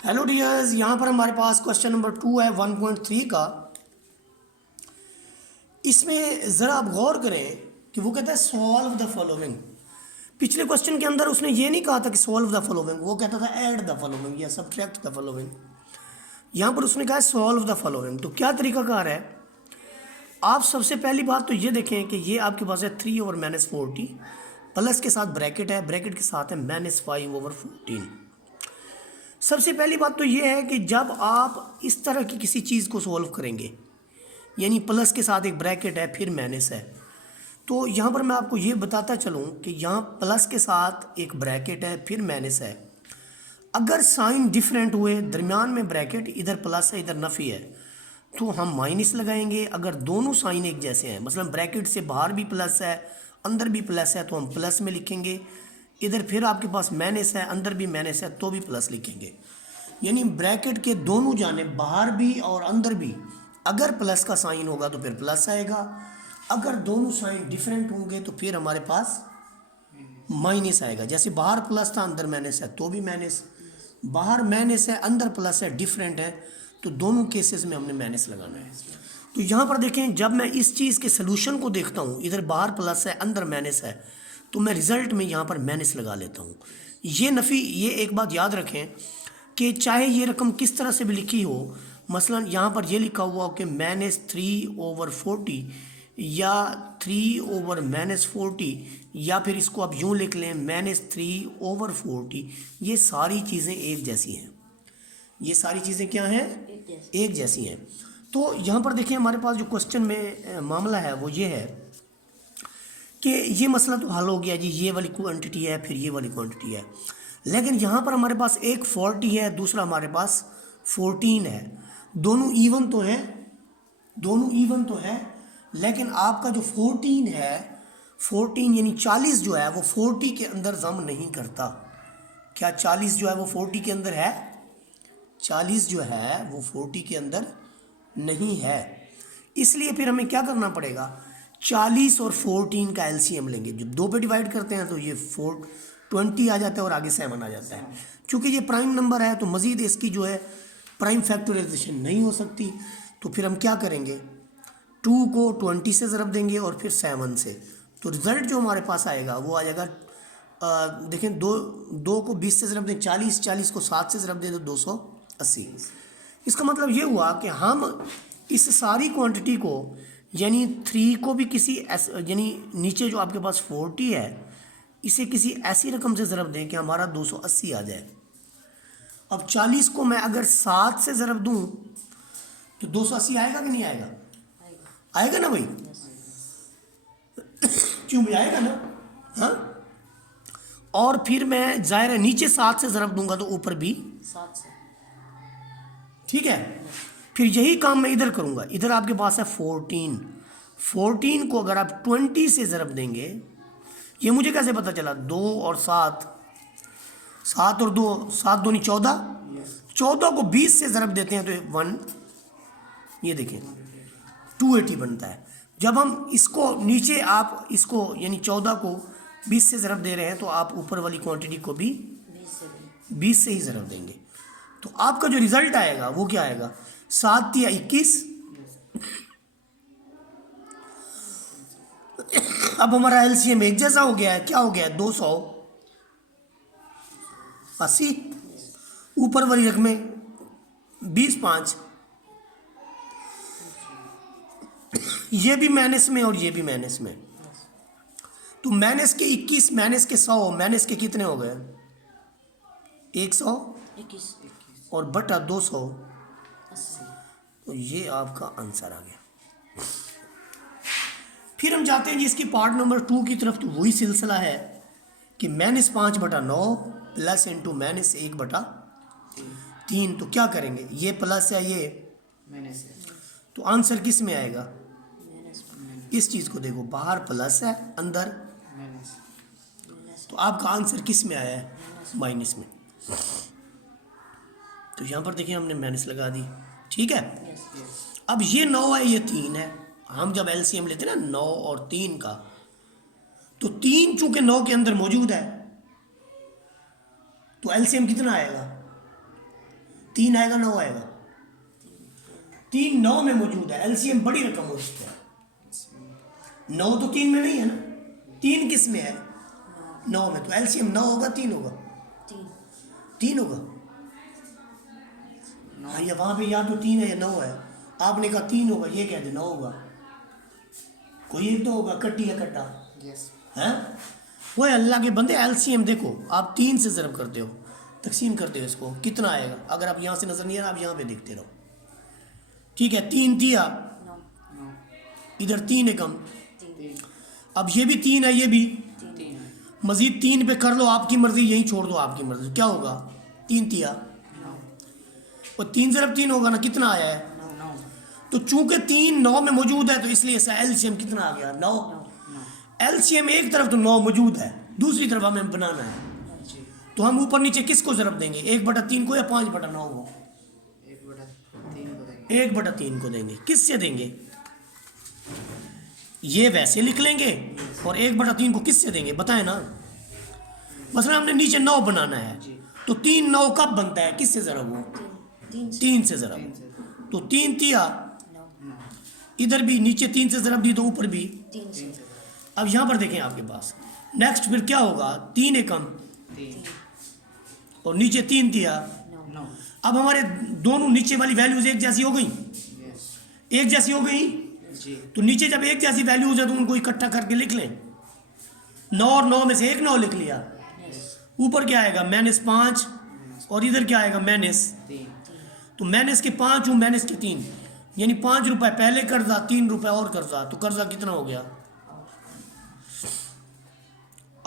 Hello dears, यहाँ पर हमारे पास क्वेश्चन नंबर 2 है 1.3 का। इसमें ज़रा आप गौर करें कि वो कहता है सॉल्व द फॉलोइंग। पिछले क्वेश्चन के अंदर उसने ये नहीं कहा था कि सॉल्व द फॉलोइंग, वो कहता था ऐड द फॉलोइंग या सब्ट्रैक्ट द फॉलोइंग। यहाँ पर उसने कहा है सॉल्व द फॉलोइंग। तो क्या तरीकाकार है? आप सबसे पहली बात तो ये देखें कि ये आपके पास है 3/-40 प्लस के साथ ब्रैकेट है, ब्रैकेट के साथ है -5/14। सबसे पहली बात तो ये है कि जब आप इस तरह की किसी चीज़ को सॉल्व करेंगे, यानी प्लस के साथ एक ब्रैकेट है फिर माइनस है, तो यहाँ पर मैं आपको ये बताता चलूँ कि यहाँ प्लस के साथ एक ब्रैकेट है फिर माइनस है। अगर साइन डिफरेंट हुए, दरमियान में ब्रैकेट, इधर प्लस है इधर नफ़ी है, तो हम माइनस लगाएंगे। अगर दोनों साइन एक जैसे हैं, मतलब ब्रैकेट से बाहर भी प्लस है अंदर भी प्लस है, तो हम प्लस में लिखेंगे। इधर फिर आपके पास माइनस है अंदर भी माइनस है तो भी प्लस लिखेंगे। यानी ब्रैकेट के दोनों जानिब बाहर भी और अंदर भी अगर प्लस का साइन होगा तो फिर प्लस आएगा, अगर दोनों साइन डिफरेंट होंगे तो फिर हमारे पास माइनस आएगा। जैसे बाहर प्लस था अंदर माइनस है तो भी माइनस, बाहर माइनस है अंदर प्लस है, डिफरेंट है, तो दोनों केसेस में हमने माइनस लगाना है। तो यहाँ पर देखें, जब मैं इस चीज़ के सोल्यूशन को देखता हूँ, इधर बाहर प्लस है अंदर माइनस है, तो मैं रिज़ल्ट में यहाँ पर माइनस लगा लेता हूँ। ये नफ़ी, ये एक बात याद रखें कि चाहे ये रकम किस तरह से भी लिखी हो, मसलन यहाँ पर ये लिखा हुआ हो कि -3/40 या 3/-40, या फिर इसको आप यूँ लिख लें -3/40, ये सारी चीज़ें एक जैसी हैं। ये सारी चीज़ें क्या हैं? एक जैसी हैं। तो यहाँ पर देखिए हमारे पास जो क्वेश्चन में मामला है वो ये है कि ये मसला तो हल हो गया जी, ये वाली क्वांटिटी है फिर ये वाली क्वांटिटी है, लेकिन यहाँ पर हमारे पास एक 40 है दूसरा हमारे पास 14 है। दोनों इवन तो हैं, दोनों इवन तो है, लेकिन आपका जो 14 है, 14 यानी 40 जो है वो 40 के अंदर जम नहीं करता। क्या 40 जो है वो 40 के अंदर है? 40 जो है वो 40 के अंदर नहीं है। इसलिए फिर हमें क्या करना पड़ेगा, 40 और 14 का एलसीएम लेंगे। जब दो पे डिवाइड करते हैं तो ये 20 आ जाता है और आगे 7 आ जाता है। क्योंकि ये प्राइम नंबर है तो मज़ीद इसकी जो है प्राइम फैक्टराइजेशन नहीं हो सकती, तो फिर हम क्या करेंगे, 2 को 20 से ज़रब देंगे और फिर 7 से, तो रिज़ल्ट जो हमारे पास आएगा वो आ जाएगा। देखें, दो को 20 से ज़रब दें 40, 40 को 7 से ज़रब दें तो 280। इसका मतलब ये हुआ कि हम इस सारी क्वांटिटी को, यानी 3 को भी किसी यानी नीचे जो आपके पास 40 है, इसे किसी ऐसी रकम से ज़रब दें कि हमारा 280 आ जाए। अब 40 को मैं अगर 7 से ज़रब दूं तो 280 आएगा कि नहीं आएगा? आएगा ना भाई? क्यों भी आएगा ना? हाँ। और फिर मैं जाहिर है नीचे 7 से ज़रब दूंगा तो ऊपर भी 7 से, ठीक है। फिर यही काम मैं इधर करूंगा। इधर आपके पास है 14 को अगर आप 20 से ज़रब देंगे, ये मुझे कैसे पता चला? 2 और 7, 7 और 2, 7 दूनी 14, 14 को 20 से ज़रब देते हैं तो 1, ये देखें 280 बनता है। जब हम इसको नीचे, आप इसको यानी 14 को 20 से ज़रब दे रहे हैं तो आप ऊपर वाली क्वांटिटी को भी 20 से ही ज़रब देंगे, तो आपका जो रिज़ल्ट आएगा वो क्या आएगा? 7 या 21। अब हमारा एलसीएम एक जैसा हो गया है, क्या हो गया है? 280। ऊपर वाली रकमें 20, 5, ये भी माइनस में और ये भी माइनस में, तो माइनस के 21, माइनस के 100, माइनस के कितने हो गए? 121 और बटा 280, तो ये आपका आंसर आ गया। फिर हम जाते हैं जी इसकी पार्ट नंबर 2 की तरफ। तो वही सिलसिला है कि -5/9 प्लस इंटू -1/3। तो क्या करेंगे, ये प्लस है ये माइनस है, तो आंसर किस में आएगा? इस चीज़ को देखो, बाहर प्लस है अंदर माइनस, तो आपका आंसर किस में आया है? माइनस में। तो यहाँ पर देखिए हमने माइनस लगा दी, ठीक है। अब ये 9 है ये 3 है, हम जब एलसीएम लेते हैं ना 9 और 3 का, तो 3 चूंकि 9 के अंदर मौजूद है तो एलसीएम कितना आएगा? 3 आएगा 9 आएगा? 3 9 में मौजूद है, एलसीएम बड़ी रकम होती है। 9 तो 3 में नहीं है ना, 3 किस में है? 9 में। तो एलसीएम 9 होगा 3 होगा? 3 होगा। हाँ, या वहाँ पे या तो 3 है या 9 है। आपने कहा 3 होगा, ये कह दे 9 होगा। कोई एक तो होगा, कट्टी या कट्टा है। वो अल्लाह के बंदे, एलसीएम देखो, आप 3 से ज़रब करते हो, तकसीम करते हो, इसको कितना आएगा? अगर आप यहाँ से नज़र नहीं आ रहा, आप यहाँ पे देखते रहो, ठीक है। 3 दिया, इधर 3 है कम, अब ये भी 3 है, ये भी मजीद 3 पे कर लो, आपकी मर्जी, यहीं छोड़ दो, आपकी मर्जी। क्या होगा? 3 दिया और 3 ज़रब 3 होगा ना, कितना आया है? तो चूंकि 3 9 में मौजूद है, तो इसलिए इसका एलसीएम कितना आ गया? 9। एलसीएम एक तरफ तो 9 मौजूद है, दूसरी तरफ हमें बनाना है, तो हम ऊपर नीचे किसको ज़रब देंगे? 1/3 को या 5/9 को? 1/3 को देंगे। किससे देंगे? ये वैसे लिख लेंगे, और 1/3 को किससे देंगे बताएं ना। मसलन हमने नीचे 9 बनाना है, तो 3 9 कब बनता है? किससे ज़रब हो? 3 से ज़रब। तो 3 दिया, इधर भी नीचे 3 से ज़रब दी, तो ऊपर भी 3। अब यहाँ पर देखें आपके पास, नेक्स्ट फिर क्या होगा? 3 है कम और नीचे 3 दिया। अब हमारे दोनों नीचे वाली वैल्यूज एक जैसी हो गई, एक जैसी हो गई। तो नीचे जब एक जैसी वैल्यूज है, तो उनको इकट्ठा करके लिख लें। 9 और 9 में से एक 9 लिख लिया, ऊपर क्या आएगा? -5, और इधर क्या आएगा? -3। तो माइनस के 5 हूँ, माइनस के 3, यानी 5 रुपए पहले कर्जा, 3 रुपए और कर्जा, तो कर्जा कितना हो गया?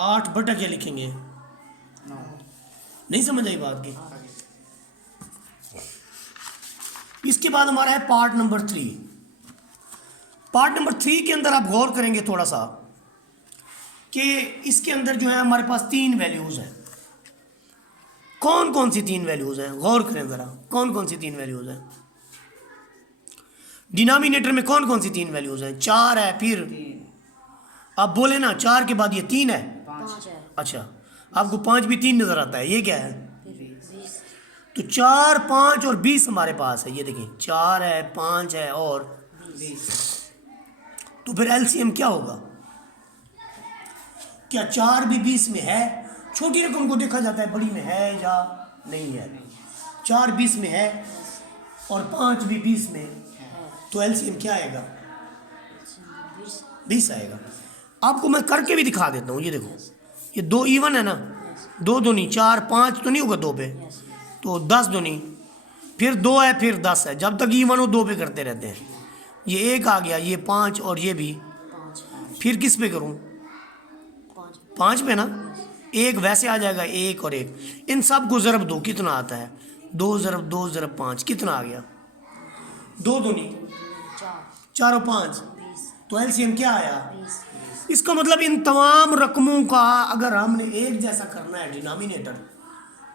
8 बटा क्या लिखेंगे? नहीं समझ आई बात की? इसके बाद हमारा है पार्ट नंबर 3। पार्ट नंबर 3 के अंदर आप गौर करेंगे थोड़ा सा कि इसके अंदर जो है हमारे पास 3 वैल्यूज हैं। कौन कौन सी 3 वैल्यूज हैं? गौर करें ज़रा, कौन कौन सी 3 वैल्यूज हैं? डिनोमिनेटर में कौन कौन सी 3 वैल्यूज हैं? 4 है, फिर आप बोले ना 4 के बाद ये 3 है, 5 है। अच्छा, आपको 5 भी 3 नज़र आता है, ये क्या है? 20। तो 4 5 और 20 हमारे पास है, ये देखें 4 है, 5 है और 20। तो फिर एलसीएम क्या होगा? क्या 4 भी 20 में है? छोटी रकम को देखा जाता है बड़ी में है या नहीं है। 4 20 में है और 5 भी 20 में, तो एलसीएम क्या आएगा? 20 आएगा। आपको मैं करके भी दिखा देता हूँ, ये देखो, ये 2 इवन है ना, 2 दूनी 4, 5 तो नहीं होगा 2 पे, तो 10 दूनी, फिर 2 है, फिर 10 है, जब तक इवन हो 2 पे करते रहते हैं। ये 1 आ गया, ये 5 और ये भी 5, फिर किस पे करूँ? 5 पे ना, 1 वैसे आ जाएगा, 1 और 1, इन सब को ज़रब दो, कितना आता है? 2 ज़रब 2 ज़रब 5, कितना आ गया? 2 दूनी 4 और 5, तो एलसीएम क्या आया? 20। इसका मतलब इन तमाम रकमों का अगर हमने एक जैसा करना है डिनोमिनेटर,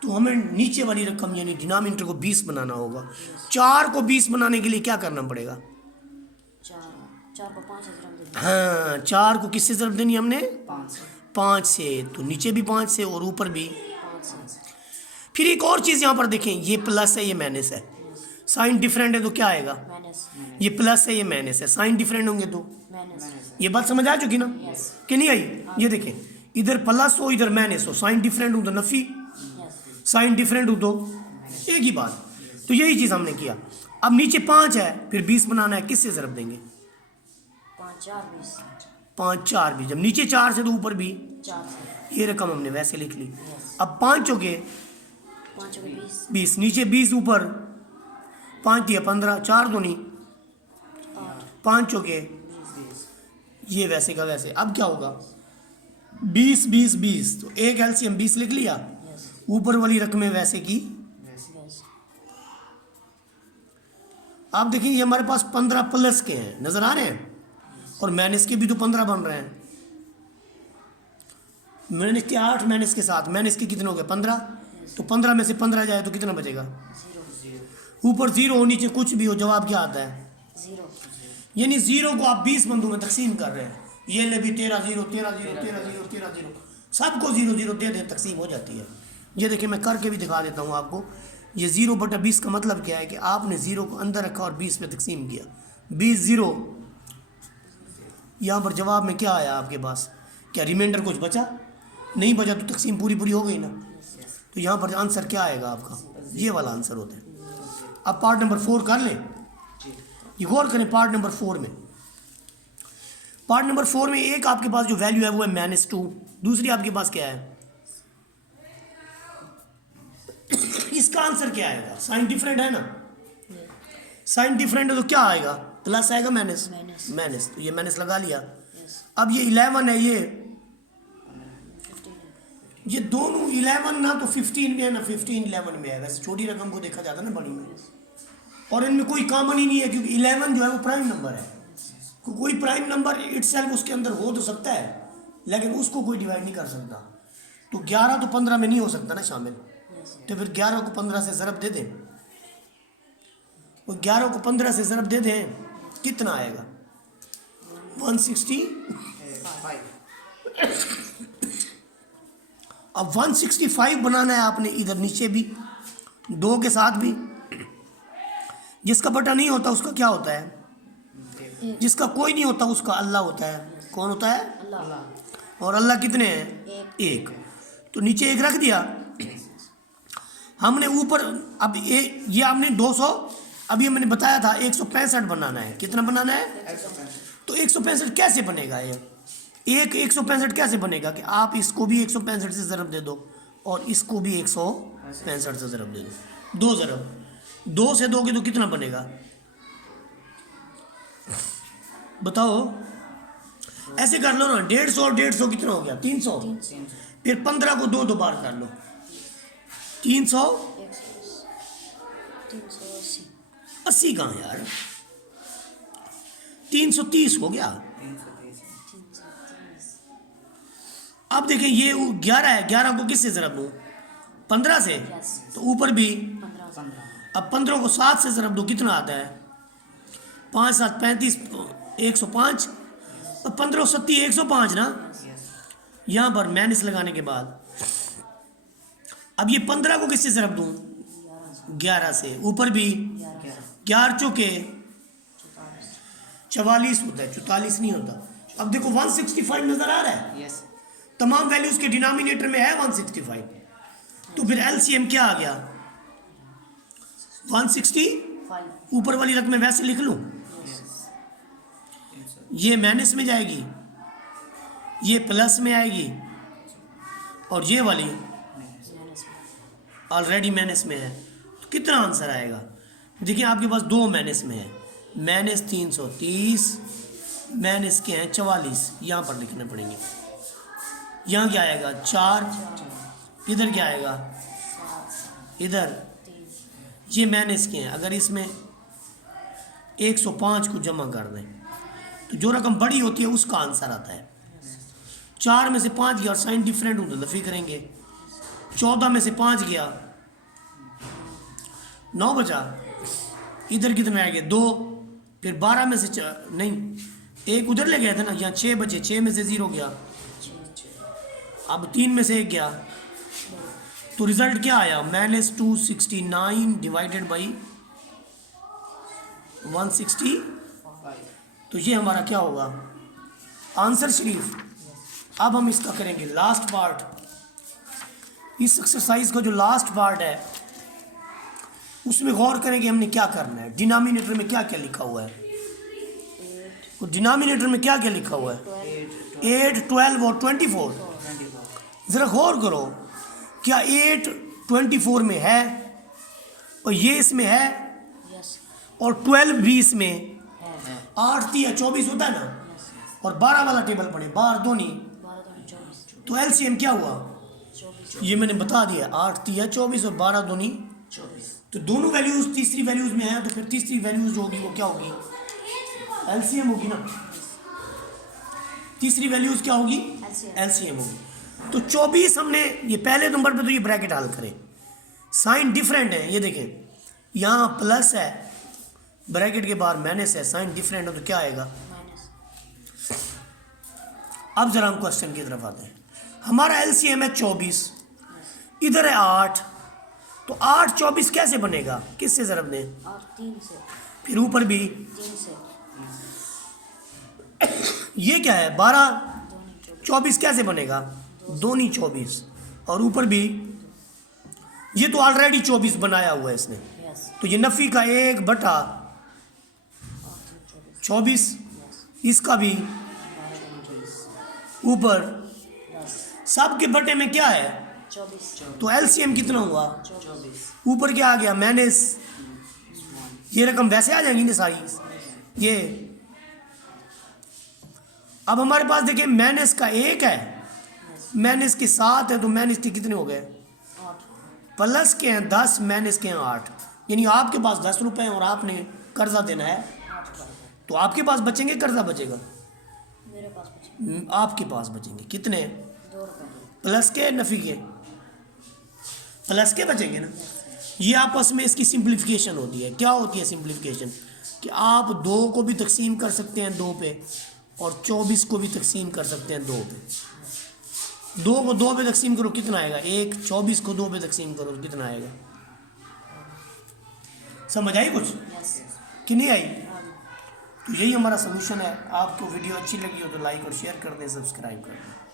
तो हमें नीचे वाली रकम यानी डिनोमिनेटर को 20 बनाना होगा। 4 को 20 बनाने के लिए क्या करना पड़ेगा? 4 को 5 से ज़रब देना। हाँ, 4 को किससे ज़रब देनी हमने? 5 से, तो नीचे भी 5 से और ऊपर भी 5 से। फिर एक और चीज़ यहाँ पर देखें, ये प्लस है, ये माइनस है, साइन डिफरेंट है तो क्या आएगा? माइनस। ये प्लस है, ये माइनस है, साइन डिफरेंट होंगे तो माइनस। ये बात समझ आ चुकी ना कि नहीं आई? ये देखें, इधर प्लस हो इधर माइनस हो, साइन डिफरेंट हो तो नफी, साइन डिफरेंट हो तो एक ही बात। तो यही चीज़ हमने किया। अब नीचे 5 है, फिर 20 बनाना है, किससे ज़रब देंगे? 5 4 20। 5 4 20, जब नीचे 4 से तो ऊपर भी 4 से। ये रकम हमने वैसे लिख ली। अब 5 हो गए 5 को 20। 20, नीचे 20 ऊपर 5 दिया 15, 4 दूनी 5 हो गए, ये वैसे का वैसे। अब क्या होगा? 20 20 20, तो एक एलसीएम 20 लिख लिया, ऊपर वाली रकमें वैसे की। आप देखिए ये हमारे पास 15 प्लस के हैं, नजर आ रहे हैं, और माइनस के भी तो 15 बन रहे हैं। माइनस के 8 माइनस के 7, माइनस के कितने हो गए? 15। तो 15 में से 15 जाए तो कितना बचेगा? 0। ऊपर 0 हो, नीचे कुछ भी हो, जवाब क्या आता है? 0। यानी 0 को आप 20 बंदों में तकसीम कर रहे हैं। ये ले भी 13 0 13 0 13 0 13 0, सबको 0 0 दे दे, तकसीम हो जाती है। ये देखिए मैं करके भी दिखा देता हूँ आपको। ये 0/20 का मतलब क्या है कि आपने 0 को अंदर रखा और 20 में तकसीम किया। 20 0, यहाँ पर जवाब में क्या आया आपके पास? क्या रिमाइंडर कुछ बचा? नहीं बचा तो तकसीम पूरी पूरी हो गई ना। तो यहाँ पर आंसर क्या आएगा आपका? ये वाला आंसर होता है। अब पार्ट नंबर 4 कर लें। ये गौर करें पार्ट नंबर 4 में। पार्ट नंबर 4 में एक आपके पास जो वैल्यू है वो है -2, दूसरी आपके पास क्या है? इसका आंसर क्या आएगा? साइन डिफरेंट है ना, साइन डिफरेंट है तो क्या आएगा? प्लस आएगा माइनस, माइनस। माइनस, तो ये माइनस लगा लिया। यस। अब ये 11 है, 15 ये दोनों 11 ना तो 15 में है ना 15 11 में है। वैसे छोटी रकम को देखा जाता है ना बड़ी में, और इनमें कोई कॉमन ही नहीं है क्योंकि 11 जो है वो प्राइम नंबर है। कोई प्राइम नंबर इटसेल्फ उसके अंदर हो तो सकता है, लेकिन उसको कोई डिवाइड नहीं कर सकता। तो 11 तो 15 में नहीं हो सकता ना शामिल, तो फिर 11 को 15 से ज़रब दे दें। वो 11 को 15 से ज़रब दे दें, कितना आएगा? 165। अब 165 बनाना है आपने, इधर नीचे भी 2 के साथ भी। जिसका बटा नहीं होता उसका क्या होता है? जिसका कोई नहीं होता उसका अल्लाह होता है। कौन होता है? अल्लाह। और अल्लाह कितने हैं? एक। तो नीचे 1 रख दिया हमने ऊपर। अब ये हमने 200, अभी मैंने बताया था 165 बनाना है। कितना बनाना है? तो 165 कैसे बनेगा? ये 165 कैसे बनेगा कि आप इसको भी 165 से ज़रब दे दो और इसको भी 165 से ज़रब दे दो। 2 ज़रब 2 से दोगे तो कितना बनेगा बताओ? ऐसे कर लो ना, 150 और 150 कितना हो गया? 300। फिर 15 को 2 बार कर लो, 300 380। 80 कहाँ यार, 330 हो गया। 330। अब देखें ये 11 है, 11 को किससे ज़रब दूँ? 15 से, तो ऊपर भी 15। अब 15 को 7 से ज़रब दो, कितना आता है? 5 7 35, 105। और 15 7 105 ना। यहाँ पर माइनस लगाने के बाद अब ये 15 को किससे ज़रब दूँ? 11 से, ऊपर भी 11 चौके 44 होता है, 44 नहीं होता। अब देखो 165 नज़र आ रहा है, तमाम वैल्यूज़ के डिनोमिनेटर में है 165, तो फिर एलसीएम क्या आ गया? 165। ऊपर वाली रकमें वैसे लिख लूँ, ये माइनस में जाएगी, ये प्लस में आएगी, और ये वाली ऑलरेडी माइनस में है। तो कितना आंसर आएगा? देखिए आपके पास 2 माइनस में है, -330 माइनस के हैं 44, यहाँ पर लिखने पड़ेंगे। यहाँ क्या आएगा? 4। इधर क्या आएगा? इधर ये माइनस के हैं। अगर इसमें 105 को जमा कर दें तो जो रकम बड़ी होती है उसका आंसर आता है। 4 में से 5 गया और साइन डिफरेंट होता दफी करेंगे। 14 में से 5 गया, 9 बचा। इधर कितने आ गए? 2। फिर 12 में से नहीं, 1 उधर ले गए थे ना, यहाँ 6 बचे, 6 में से 0 गया। अब 3 में से 1 गया, तो रिजल्ट क्या आया? -269 डिवाइडेड बाई 165। तो ये हमारा क्या होगा? आंसर शरीफ। अब हम इसका करेंगे लास्ट पार्ट। इस एक्सरसाइज का जो लास्ट पार्ट है उसमें गौर करेंगे हमने क्या करना है। डिनोमिनेटर में क्या क्या लिखा हुआ है? तो डिनोमिनेटर में क्या क्या लिखा हुआ है? 8 12 और 24। ज़रा गौर करो, क्या 8 24 में है और ये इसमें है, और 12 भी इसमें? 8 3 24 होता है ना, और 12 वाला टेबल पढ़े, 12 2 नहीं, तो एलसीएम क्या हुआ? ये मैंने बता दिया, 8 3 24 और 12 2 नहीं 24। तो दोनों वैल्यूज तीसरी वैल्यूज में है, तो फिर तीसरी वैल्यूज जो होगी वो क्या होगी? एलसीएम होगी ना। तीसरी वैल्यूज क्या होगी? एलसीएम होगी। तो 24 हमने ये पहले नंबर पे, तो ये ब्रैकेट हल करें, साइन डिफरेंट है। ये देखें यहाँ प्लस है, ब्रैकेट के बाहर माइनस है, साइन डिफरेंट है, तो क्या आएगा? अब जरा हम क्वेश्चन की तरफ आते हैं। हमारा एलसीएम है 24, इधर है 8, तो 8 24 कैसे बनेगा, किससे ज़रब दें? 8 3 से, फिर ऊपर भी 3 से, ये क्या है 12 2 24 कैसे बनेगा? 2 नहीं 24, और ऊपर भी ये तो ऑलरेडी 24 बनाया हुआ है इसने, यस, तो ये नफ़ी का 1 बटा 24, इसका भी 12 ऊपर 10 सब के बटे में क्या है, 24 तो एलसीएम कितना हुआ? 24 ऊपर क्या आ गया माइनस, ये रकम वैसे आ जाएंगी ना सारी ये। अब हमारे पास देखिए माइनस का 1 है, माइनस के 7 है, तो माइनस के कितने हो गए? 8 प्लस के हैं 10, माइनस के हैं 8, यानी आपके पास 10 रुपए हैं और आपने कर्जा देना है, 8 का, तो आपके पास बचेंगे, कर्जा बचेगा? मेरे पास बचे आपके पास बचेंगे कितने? 2 रुपए, प्लस के नफ़ी के, प्लस के बचेंगे ना। ये आपस में इसकी सिंप्लीफिकेशन होती है। क्या होती है सिंप्लीफिकेशन? कि आप 2 को भी तकसीम कर सकते हैं 2 पे, और 24 को भी तकसीम कर सकते हैं 2 पे। 2 को 2 पे तकसीम करो कितना आएगा 1, 24 को 2 पे तकसीम करो कितना आएगा? समझ आई कुछ यस, कि नहीं आई? हाँ, तो यही हमारा सोल्यूशन है। आपको वीडियो अच्छी लगी हो तो लाइक और शेयर कर दें, सब्सक्राइब कर दें।